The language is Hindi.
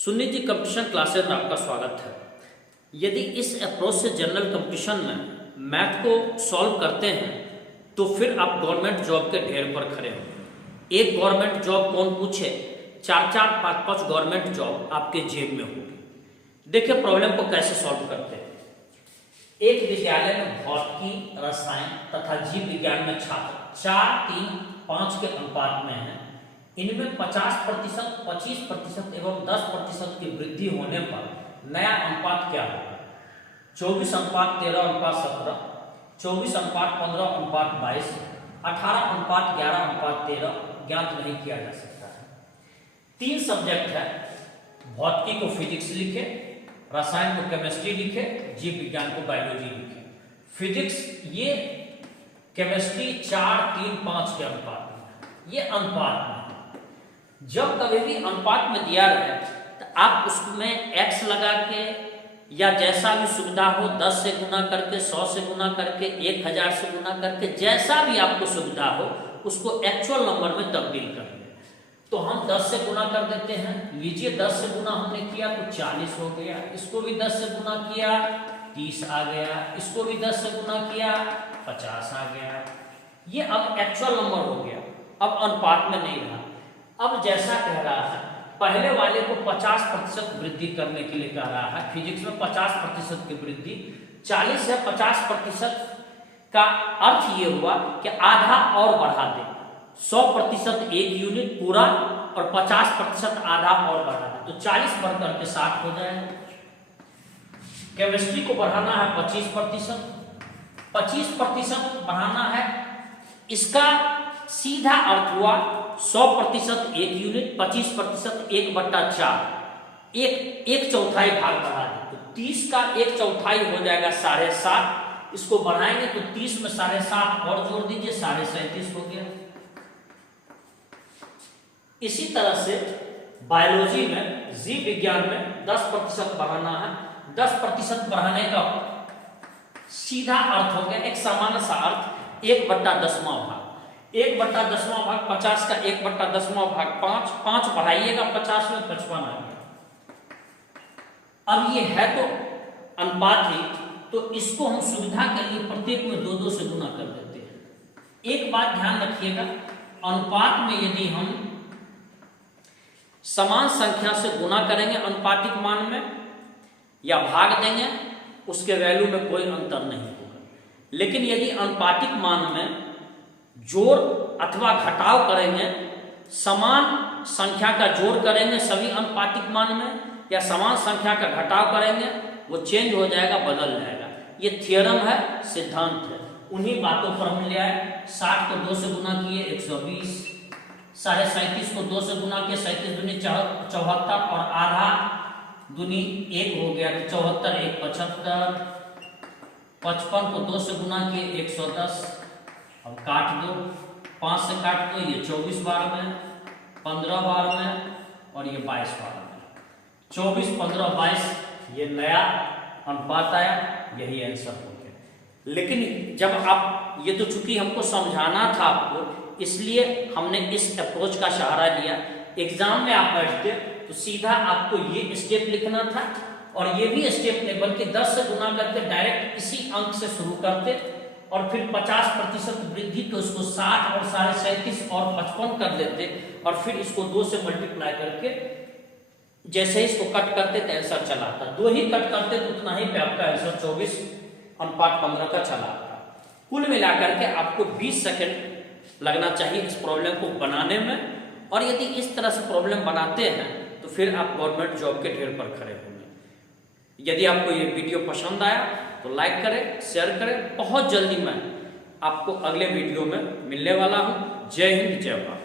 सुन्नी जी कंपटीशन क्लासेस में आपका स्वागत है। यदि इस अप्रोच से जनरल कंपटीशन में मैथ को सॉल्व करते हैं तो फिर आप गवर्नमेंट जॉब के ढेर पर खड़े होंगे। एक गवर्नमेंट जॉब कौन पूछे, 4-4, 5-5 गवर्नमेंट जॉब आपके जेब में होगी। देखिए प्रॉब्लम को कैसे सॉल्व करते हैं। एक विद्यालय में भौतिकी, रसायन तथा जीव विज्ञान में छात्र 4, 3, 5 के अनुपात में है। इनमें 50%, 25% एवं 10% की वृद्धि होने पर नया अनुपात क्या होगा? 24:13:17, 24:15:22, 18:11:13 ज्ञात नहीं किया जा सकता है। 3 सब्जेक्ट है, भौतिकी को फिजिक्स लिखे, रसायन को केमिस्ट्री लिखे, जीव विज्ञान को बायोलॉजी लिखे। फिजिक्स ये केमिस्ट्री 4, 3, 5 के अनुपात में, ये अनुपात में। जब कभी भी अनुपात में दिया रहे तो आप उसमें x लगा के या जैसा भी सुविधा हो 10 से गुना करके, 100 से गुना करके, 1000 से गुना करके, जैसा भी आपको सुविधा हो उसको एक्चुअल नंबर में तब्दील कर लें। तो हम 10 से गुना कर देते हैं। लीजिए 10 से गुना हमने किया तो 40 हो गया, इसको भी 10 से गुना किया 30 आ गया, इसको भी 10 से गुना किया 50 आ गया। ये अब एक्चुअल नंबर हो गया, अब अनुपात में नहीं रहा। अब जैसा कह रहा है, पहले वाले को 50% वृद्धि करने के लिए कह रहा है। फिजिक्स में 50% की वृद्धि, 40 से 50% का अर्थ ये हुआ कि आधा और बढ़ा दे। 100% 1 यूनिट पूरा और 50% आधा और बढ़ा दे तो 40 बढ़ करके 60 हो जाएगा। केमिस्ट्री को बढ़ाना है 25%, 25% बढ़ाना है। इसका सीधा अर्थ हुआ 100% 1 यूनिट, 25% 1/4, एक चौथाई भाग बढ़ा दे तो 30 का 1/4 हो जाएगा 7.5। इसको बढ़ाएंगे तो 30 में 7.5 और जोड़ दीजिए 37.5 हो गया। इसी तरह से बायोलॉजी में, जीव विज्ञान में 10% बढ़ाना है। 10% बढ़ाने का सीधा अर्थ हो गया, एक सामान्य सा अर्थ, 1/10 भाग। 1/10 भाग 50 का 1/10 भाग 5 बढ़ाइएगा 50 में 55 आ गया। अब ये है तो अनुपात ही, तो इसको हम सुविधा के लिए प्रत्येक में 2-2 से गुना कर देते हैं। एक बात ध्यान रखिएगा, अनुपात में यदि हम समान संख्या से गुना करेंगे अनुपातिक मान में या भाग देंगे, उसके वैल्यू में कोई अंतर नहीं होगा। लेकिन यदि अनुपातिक मान में जोड़ अथवा घटाव करेंगे, समान संख्या का जोड़ करेंगे सभी अनुपातिक मान में या समान संख्या का घटाव करेंगे, वो चेंज हो जाएगा, बदल जाएगा। ये थ्योरम है, सिद्धांत है। उन्हीं बातों पर हम ले आए। 60 को 2 से गुना किए 120, 37.5 को 2 से गुना किए 37 दूनी 74 और आधा दूनी 1 हो गया तो 74, 1 75। 55 को 2 से गुना किए 110। अब काट दो, 5 से काट दो, ये 24 बार में, 15 बार में और ये 22 बार में। 24, 15, 22 ये नया अनुपात आया, यही आंसर हो गया। लेकिन जब आप ये तो चूंकि हमको समझाना था आपको, इसलिए हमने इस अप्रोच का सहारा लिया। एग्जाम में आप बैठते तो सीधा आपको ये स्टेप लिखना था और ये भी स्टेप नहीं, बल्कि 10 से गुना करके डायरेक्ट इसी अंक से शुरू करते और फिर 50% वृद्धि तो इसको 60 और 37.5 और 55 कर देते और फिर इसको 2 से मल्टीप्लाई करके जैसे इसको कट करते तो आंसर चला आता। 2 ही कट करते तो उतना ही पे आपका आंसर 24/15 का चला आता। कुल मिलाकर के आपको 20 सेकंड लगना चाहिए इस प्रॉब्लम को बनाने में। और यदि इस तरह से प्रॉब्लम बनाते हैं तो फिर आप गवर्नमेंट जॉब के ढेर पर खड़े होंगे। यदि आपको ये वीडियो पसंद आया तो लाइक करें, शेयर करें। बहुत जल्दी मैं आपको अगले वीडियो में मिलने वाला हूं। जय हिंद, जय भारत।